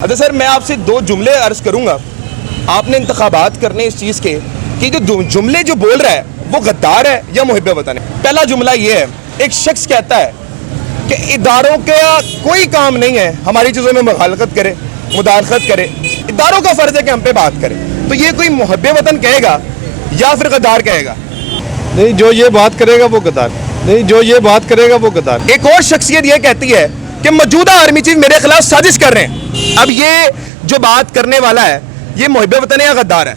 अच्छा सर, मैं आपसे दो जुमले अर्ज करूंगा, आपने इंतखाबात करने इस चीज़ के कि जो जुमले जो बोल रहा है वो गद्दार है या मुहिब्बे वतन है। पहला जुमला ये है, एक शख्स कहता है कि इदारों का कोई काम नहीं है हमारी चीज़ों में मुखालफत करे, मुदाखलत करे, इदारों का फ़र्ज है कि हम पे बात करे। तो ये कोई मुहिब्बे वतन कहेगा या फिर गद्दार कहेगा? नहीं, जो ये बात करेगा वो गद्दार। नहीं, जो ये बात करेगा वो गद्दार। एक और शख्सियत ये कहती है कि मौजूदा आर्मी चीफ मेरे खिलाफ साजिश कर रहे हैं। अब ये जो बात करने वाला है ये मुहिब्बे वतन है या गद्दार है?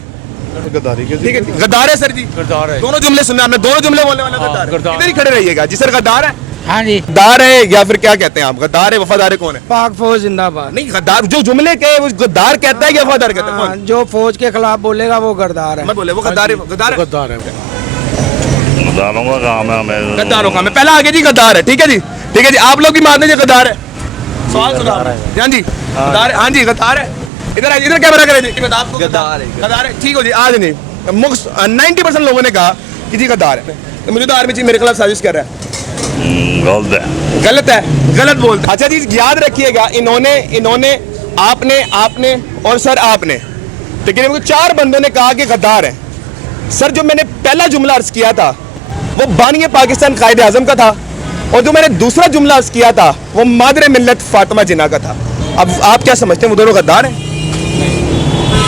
गद्दारी के ठीक है, गद्दार है सर जी। गद्दार है। दोनों जुमले सुनना, मैं दोनों जुमले बोलने वाला गद्दार है। गद्दार। इधर ही खड़े रहिएगा जी। सर गद्दार है? हाँ जी। गद्दार है या फिर क्या कहते हैं आप? गद्दार है, वफादार है, कौन है? पाक फौज जिंदाबाद। नहीं, गद्दार जो जुमले के वो गद्दार कहता है या वफादार कहता है? हाँ, कौन? जो फौज के खिलाफ बोलेगा वो गद्दार है। मत बोले, वो गद्दार है। गद्दार है, गद्दार है। गद्दारों का काम है हमें। गद्दारों का मैं पहला आगे जी गद्दार है। ठीक है जी, ठीक है जी, आप लोग भी मान लीजिए गद्दार है। सवाल सुना हाँ जी, गद्दार है। हाँ जी, गद्दार है। इधर इधर कैमरा करें जी। गद्दार है, गद्दार है। ठीक हो जी, आज नहीं 90% लोगों ने कहा कि जी गद्दार है। तो मुझे तो आर्मी चीफ मेरे खिलाफ साजिश कर रहा है। गलत है, गलत है, गलत बोलते। अच्छा जी, याद रखिएगा, इन्होंने आपने और सर आपने, लेकिन इनको चार बंदों ने कहा कि गद्दार है। सर, जो मैंने पहला जुमला अर्ज किया था वो बानी पाकिस्तान कायद आजम का था, और जो मैंने दूसरा जुमला अर्ज किया था वो मादरे मिल्लत फातिमा जिन्ना का था। अब आप क्या समझते हैं, वो दोनों गद्दार हैं?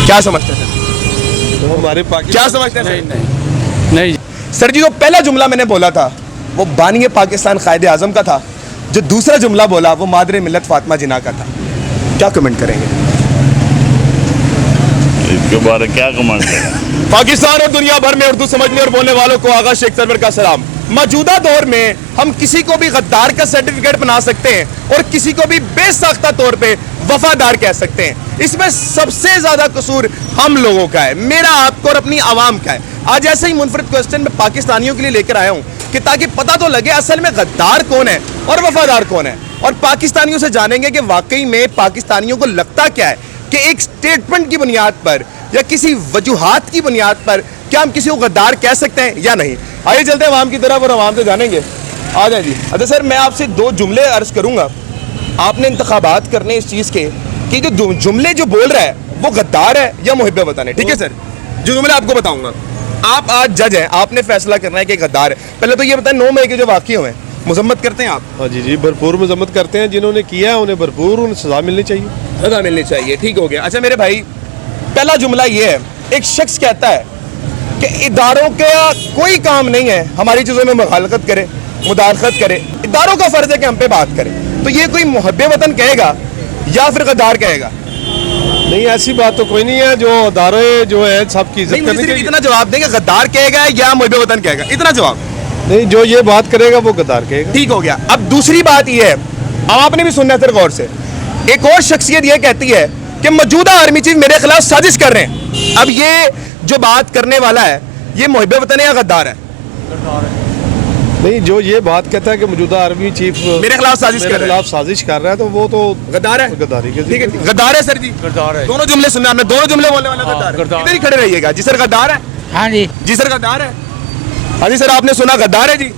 क्या समझते हैं सर? तो हमारे क्या समझते हैं सर? नहीं सर जी, जो पहला जुमला मैंने बोला था वो बानी पाकिस्तान कायद आजम का था, जो दूसरा जुमला बोला वो मादरे मिल्लत फातिमा जिन्ना का था। क्या कमेंट करेंगे इसके बारे क्या कमेंट करें? पाकिस्तान और दुनिया भर में उर्दू समझने और बोलने वालों को आगा शेख सरवर का सलाम। मौजूदा दौर में हम किसी को भी गद्दार का सर्टिफिकेट बना सकते हैं और किसी को भी बेसाख्ता तौर पे वफादार कह सकते हैं। इसमें सबसे ज्यादा कसूर हम लोगों का है, मेरा, आपको और अपनी आवाम का है। आज ऐसे ही मुनफरिद क्वेश्चन में पाकिस्तानियों के लिए लेकर आया हूं कि ताकि पता तो लगे असल में गद्दार कौन है और वफादार कौन है, और पाकिस्तानियों से जानेंगे कि वाकई में पाकिस्तानियों को लगता क्या है कि एक स्टेटमेंट की बुनियाद पर या किसी वजूहात की बुनियाद पर क्या हम किसी को गद्दार कह सकते हैं या नहीं। आइए चलते हैं आवाम की तरफ और आवाम से जानेंगे। आ जाए जी। अच्छा सर, मैं आपसे दो जुमले अर्ज करूंगा, आपने इंतखाबात करने इस चीज़ के कि जो जुमले जो बोल रहा है वो गद्दार है या मुहिब्बे वतन है। ठीक है सर, जो जुमले आपको बताऊंगा, आप आज जज हैं, आपने फैसला करना है कि गद्दार है। पहले तो ये बताएं, 9 मई के जो वाक़ये हुए हैं मजम्मत करते हैं आप? हाँ जी, भरपूर मजम्मत करते हैं। जिन्होंने किया है उन्हें भरपूर उन्हें सजा मिलनी चाहिए। सजा मिलनी चाहिए। ठीक हो गया। अच्छा मेरे भाई, पहला जुमला ये है, एक शख्स कहता है कि इदारों का कोई काम नहीं है हमारी चीज़ों में मुखालफत करे, मुदाखलत करे, इदारों का फ़र्ज है कि हम पे बात करे। तो ये कोई मुहिब्बे वतन कहेगा या फिर गद्दार कहेगा? नहीं, ऐसी बात तो कोई नहीं है। जो अदारे जो है सबकी इज्जत करनी सिर्फ चाहिए। इतना जवाब देंगे, गद्दार कहेगा या मुहिब्बे वतन कहेगा, इतना जवाब। नहीं, जो ये बात करेगा वो गद्दार कहेगा। ठीक हो गया। अब दूसरी बात ये है, अब आपने भी सुनना है सर गौर से, एक और शख्सियत ये कहती है कि मौजूदा आर्मी चीफ मेरे खिलाफ साजिश कर रहे हैं। अब ये जो बात करने वाला है ये मुहिब्बे वतन है या गद्दार है? नहीं, जो ये बात कहता है कि मौजूदा आर्मी चीफ मेरे खिलाफ साजिश कर मेरे रहा है, खिलाफ साजिश कर रहा है, तो वो तो गद्दार है। गद्दारी के। ठीक है, गद्दार है सर जी। गद्दार है। दोनों जुमले सुनना, मैं दोनों जुमले बोलने वाला गद्दार है। गद्दार। इधर ही खड़े रहिएगा जी। सर गद्दार है? हाँ जी। जी सर गद्दार है। हाँ जी सर, आपने सुना गद्दार है जी?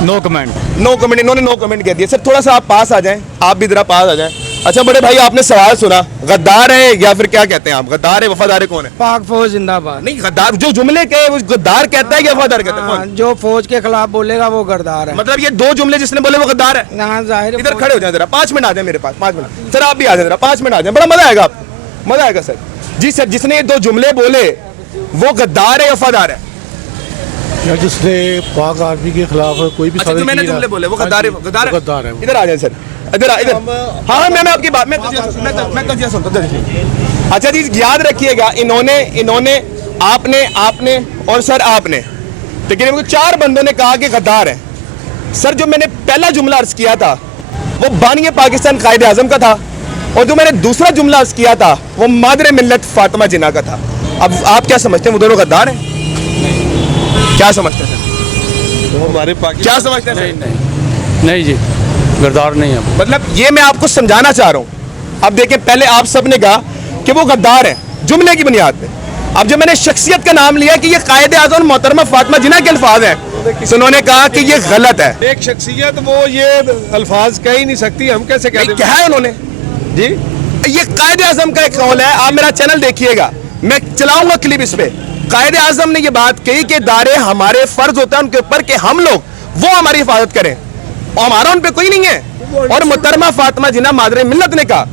No comment. नो कमेंट, इन्होंने नो कमेंट कह दिया। सर थोड़ा सा आप पास आ जाएं, आप भी जरा पास आ जाएं। अच्छा बड़े भाई, आपने सवाल सुना, गद्दार है या फिर क्या कहते हैं आप? गद्दार है, वफादार है, कौन है? पाक फौज जिंदाबाद। नहीं, गद्दार जो जुमले के वो गद्दार कहता है या वफादार कहता है, हाँ, कौन? जो फौज के खिलाफ बोलेगा वो गद्दार है। मतलब ये दो जुमले जिसने बोले वो गद्दार है। यहाँ जाहिर इधर खड़े हो जाए जरा, 5 मिनट आ जाए मेरे पास, 5 मिनट। सर आप भी आ जाए जरा, 5 मिनट आ जाए, बड़ा मजा आएगा आपको, मजा आएगा सर जी। सर, जिसने ये दो जुमले बोले वो गद्दार है या वफादार है? या जिसने पाक आर्मी के खिलाफ कोई भी अच्छा, जो मैंने जुमले बोले वो गद्दार है, गद्दार है? गद्दार है। इधर आ जाए सर, इधर इधर। हाँ मैं आपकी बात, मैं तजिया सुनता हूं। अच्छा जी, याद रखिएगा, इन्होंने आपने और सर आपने, लेकिन इनको 4 बंदों ने कहा कि गद्दार है। सर, जो मैंने पहला जुमला अर्ज किया था वो बानी पाकिस्तान कायद आजम का था, और जो मैंने दूसरा जुमला अर्ज किया था वो मादरे मिल्लत फातिमा जिन्ना का था। अब आप क्या समझते हैं, वो दोनों गद्दार हैं? क्या समझते हैं सर? तो हमारे क्या समझते हैं नहीं सर? नहीं जी, गद्दार नहीं है। मतलब ये मैं आपको समझाना चाह रहा हूं। अब देखें, पहले आप सब ने कहा कि वो गद्दार है जुमले की बुनियाद पे। अब जब मैंने शख्सियत का नाम लिया कि ये कायदे आज़म मोहतरमा फातिमा जिन्ना के अल्फाज हैं, तो उन्होंने कहा कि ये गलत है। एक शख्सियत वो ये अल्फाज कह ही नहीं सकती, हम कैसे कह क्या है उन्होंने जी? ये कायदे आजम का एक कौल है, आप मेरा चैनल देखिएगा, मैं चलाऊंगा क्लिप इस पे। कायदे आजम ने ये बात कही कि दारे हमारे फर्ज होता है उनके ऊपर कि हम लोग वो हमारी हिफाजत करें और हमारा उन पे कोई नहीं है। और मुहतरमा फातिमा जिन्ना मादरे मिल्लत ने कहा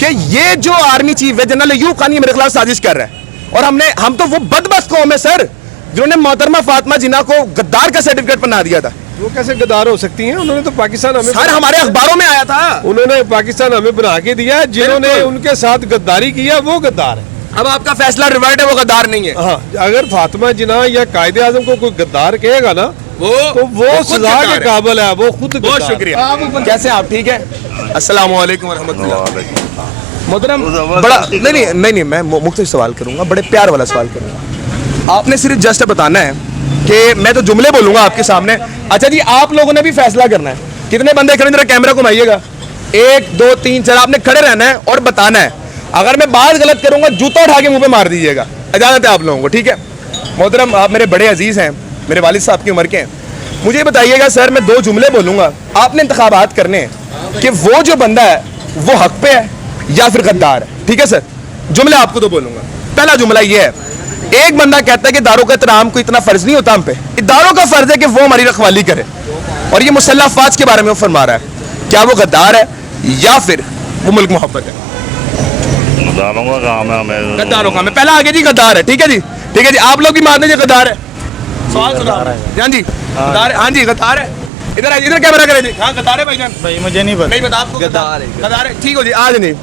कि ये जो आर्मी चीफ है जनरल अयूब खान, ये मेरे खिलाफ साजिश कर रहा है। और हम तो वो बदबख्त कौम है सर जिन्होंने मोहतरमा फातिमा जिन्ना को गद्दार का सर्टिफिकेट बना दिया था। वो कैसे गद्दार हो सकती हैं? उन्होंने तो पाकिस्तान हमें सर हमारे अखबारों में आया था। उन्होंने पाकिस्तान हमें बना के दिया। जिन्होंने बिल्कुल। उनके साथ गद्दारी किया वो गद्दार है। अब आपका फैसला रिवर्ट है, वो गद्दार नहीं है। हाँ, अगर फातिमा जिन्ना या कायदे आजम को कोई गद्दार कहेगा ना तो वो खुद सजा गद्दार के है। काबिल है। वो खुद बहुत गद्दार है। शुक्रिया। कैसे आप ठीक है? अस्सलाम वालेकुम व रहमतुल्लाह। वालेकुम। मोहतरम जबरदस्ती बड़ा करो। नहीं मैं मुख्तलिफ सवाल करूंगा, बड़े प्यार वाला सवाल करूंगा। आपने सिर्फ जस्ट बताना है कि मैं तो जुमले बोलूंगा आपके सामने। अच्छा जी, आप लोगों ने भी फैसला करना है। कितने बंदे खड़े, जरा कैमरा घुमाइएगा। 1 2 3 4 आपने खड़े रहना है और बताना है। अगर मैं बात गलत करूंगा जूता उठा के मुंह पे मार दीजिएगा, इजाजत है आप लोगों को, ठीक है? मोहतरम आप मेरे बड़े अजीज हैं, मेरे वालिद साहब की उम्र के हैं। मुझे बताइएगा सर, मैं 2 जुमले बोलूंगा, आपने इंतखाबात करने हैं कि वो जो बंदा है वो हक पे है या फिर गद्दार है, ठीक है सर? जुमले आपको 2 बोलूंगा। पहला जुमला ये है, एक बंदा कहता है कि दारों का एहतराम को इतना फर्ज नहीं होता हम पे, दारों का फर्ज है कि वो हमारी रखवाली करे, और ये मुसल्लह अफवाज के बारे में वो फरमा रहा है। क्या वो गद्दार है या फिर वो मुल्क मोहब्बत है? गद्दारों का काम है हमें। गद्दारों का मैं पहला आगे जी गद्दार है, ठीक है जी, ठीक है जी। आप लोग भी मान लीजिए गद्दार है। सवाल सुना हाँ जी, गद्दार है। हाँ जी गद्दार है। इधर आइए, इधर कैमरा करें जी। हाँ गद्दार है भाईजान। भाई मुझे नहीं पता। नहीं बता आपको? गद्दार है, ठीक हो जी। आज नहीं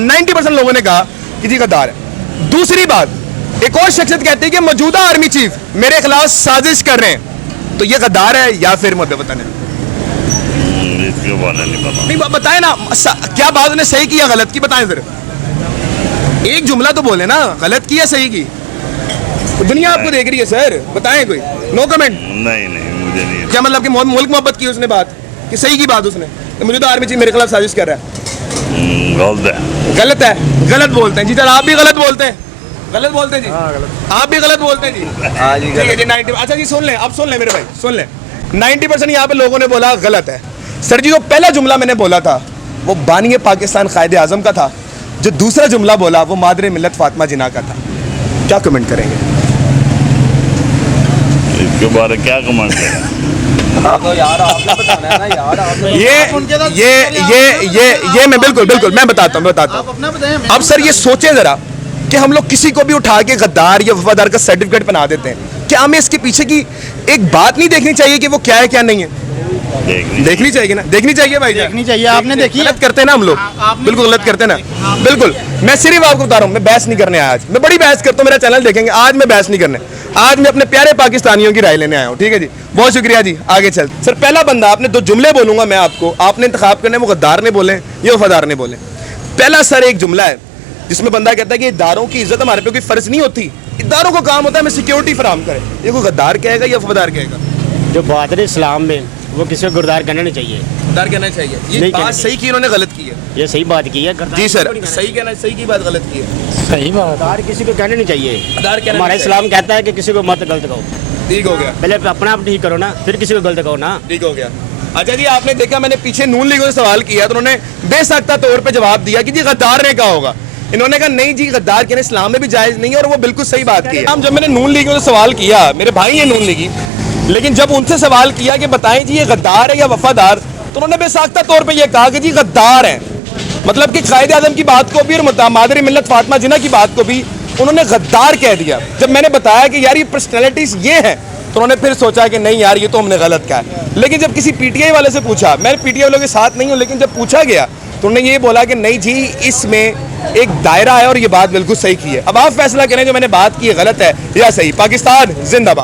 90% लोगों ने कहा कि जी गद्दार है। दूसरी बात, एक और शख्सियत कहती है कि मौजूदा आर्मी चीफ मेरे खिलाफ साजिश कर रहे हैं, तो ये गद्दार है या फिर मुद्दे बताने? इसके बारे नहीं पता। नहीं बताए ना, क्या बात उन्हें सही की या गलत की, बताएं फिर। एक जुमला तो बोले ना, गलत की या सही की? तो दुनिया आपको देख रही है सर, बताएं कोई। No comment. नहीं मुझे नहीं। क्या मतलब कि मुल्क मोहब्बत की उसने बात कि सही की बात उसने? तो मुझे तो आर्मी चीफ मेरे खिलाफ साजिश कर रहा है। गलत है। गलत है, गलत बोलते हैं जी। चल आप भी गलत बोलते हैं, गलत बोलते हैं जी। आप भी गलत बोलते हैं जी। ठीक है जी। 90। अच्छा जी सुन लें, अब सुन लें मेरे भाई, सुन लें। 90% यहाँ पे लोगों ने बोला गलत है। सर जी जो पहला जुमला मैंने बोला था वो बानी पाकिस्तान कायदे आजम का था, जो दूसरा जुमला बोला वो मादरे मिल्लत फातिमा जिन्ना का था। क्या कमेंट करेंगे इसके बारे क्या कमेंट करें? ये मैं बिल्कुल मैं बताता हूँ। अब सर ये सोचें जरा कि हम लोग किसी को भी उठा के गद्दार या वफादार का सर्टिफिकेट बना देते हैं, क्या हमें इसके पीछे की एक बात नहीं देखनी चाहिए कि वो क्या है क्या नहीं है? देखनी चाहिए ना, देखनी चाहिए भाई, देखनी चाहिए। आपने देखी है? गलत करते हैं ना हम लोग, बिल्कुल गलत करते हैं ना, बिल्कुल। मैं सिर्फ आपको बता रहा हूँ, मैं बहस नहीं करने आया आज। मैं बड़ी बहस करता हूँ, मेरा चैनल देखेंगे। आज मैं बहस नहीं करने, आज मैं अपने प्यारे पाकिस्तानियों की राय लेने आया हूँ, ठीक है जी। बहुत शुक्रिया जी, आगे चल। सर पहला बंदा, आपने 2 जुमले बोलूंगा मैं आपको, आपने इंतखाब करने, वो गद्दार ने बोले या वफादार ने बोले। पहला सर एक जुमला है जिसमें बंदा कहता है कि इदारों की इज्जत हमारे पे कोई फर्ज नहीं होती, इदारों को काम होता है हमें सिक्योरिटी फराहम करे। ये कोई गद्दार कहेगा या वफादार कहेगा? जो बहादुर इस्लाम में वो किसी को गुरदार करना नहीं चाहिए। गद्दार कहना चाहिए। ये नहीं बात कहना सही की, इन्होंने गलत की है। ये सही बात की है। जी सर, सही कहना, सही की बात गलत की है। सही बात। गुरदार किसी को कहना नहीं चाहिए। गद्दार कहना हमारा नहीं इस्लाम कहता है कि किसी को मत गलत कहो। ठीक हो गया, पहले अपना आप ठीक करो ना, फिर किसी को गलत कहो ना। ठीक हो गया। अच्छा जी आपने देखा, मैंने पीछे नून लीग से सवाल किया तो उन्होंने बेसाख्ता तौर पे जवाब दिया कि जी गद्दार ने कहा होगा। इन्होंने कहा नहीं जी, गद्दार कहना इस्लाम में भी जायज नहीं है, और वो बिल्कुल सही बात की है। हम जब मैंने नून लीग से सवाल किया, मेरे भाई है नून लीगी, लेकिन जब उनसे सवाल किया कि बताएं जी ये गद्दार है या वफादार, तो उन्होंने बेसाख्ता तौर पे ये कहा कि जी गद्दार है। मतलब कि कायदे आज़म की बात को भी और मादरी मिल्लत फातिमा जिन्ना की बात को भी उन्होंने गद्दार कह दिया। जब मैंने बताया कि यार ये पर्सनैलिटीज ये हैं, तो उन्होंने फिर सोचा कि नहीं यार ये तो हमने गलत कहा है। लेकिन जब किसी पीटीआई वाले से पूछा, मैं पीटीआई वालों के साथ नहीं हूँ, लेकिन जब पूछा गया तो उन्होंने ये बोला कि नहीं जी इसमें एक दायरा है और ये बात बिल्कुल सही की है। अब आप फैसला करें जो मैंने बात की है गलत है या सही। पाकिस्तान जिंदाबाद।